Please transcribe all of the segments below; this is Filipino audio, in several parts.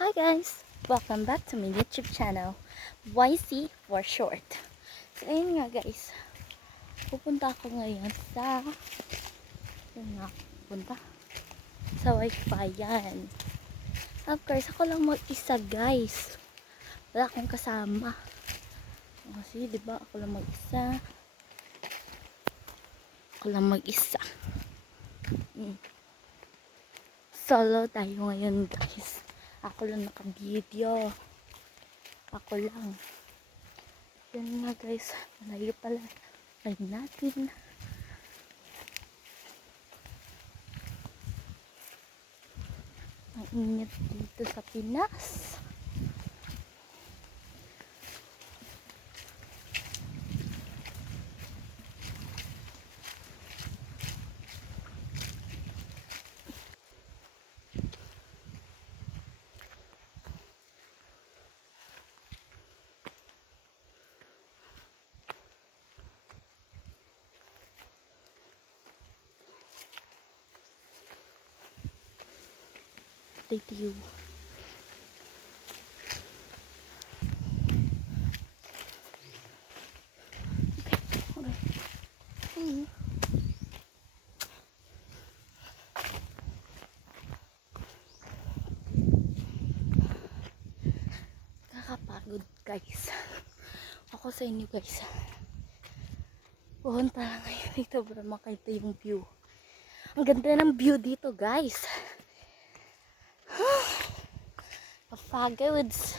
Hi guys! Welcome back to my YouTube channel, YC for short. So ayun nga guys, pupunta ako ngayon sa punta sa Wi-Fi yan. Of course, ako lang mag-isa guys. Wala akong kasama. Kasi diba ako lang mag-isa. Solo tayo ngayon guys. Ako lang naka-video. Ako lang. Yan nga guys. Malayo pala. Malayo natin. Ang init dito sa Pinas. Update you. Okay. Nakakapagod guys. Ako sa inyo guys. Pupunta lang ngayon dito para makita yung view. Ang ganda ng view dito guys. Papagods.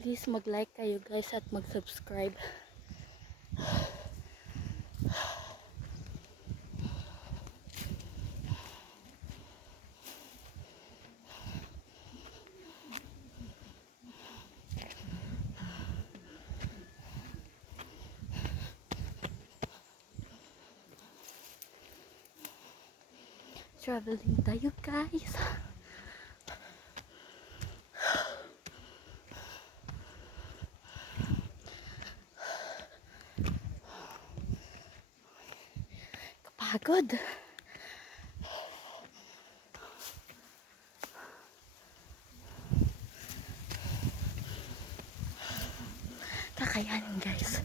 Please mag-like kayo guys at mag-subscribe. Traveling tayo guys. Kapagod. Kakayanin guys.